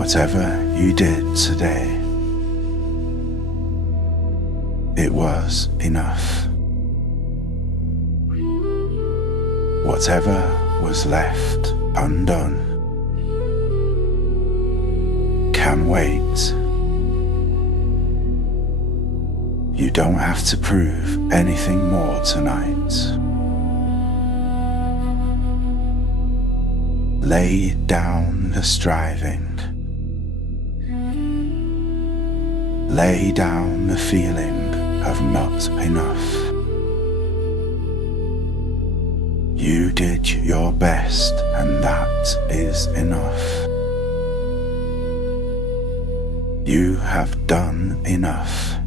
Whatever you did today, it was enough. Whatever was left undone can wait. You don't have to prove anything more tonight. Lay down the striving. Lay down the feeling of not enough. You did your best, and that is enough. You have done enough.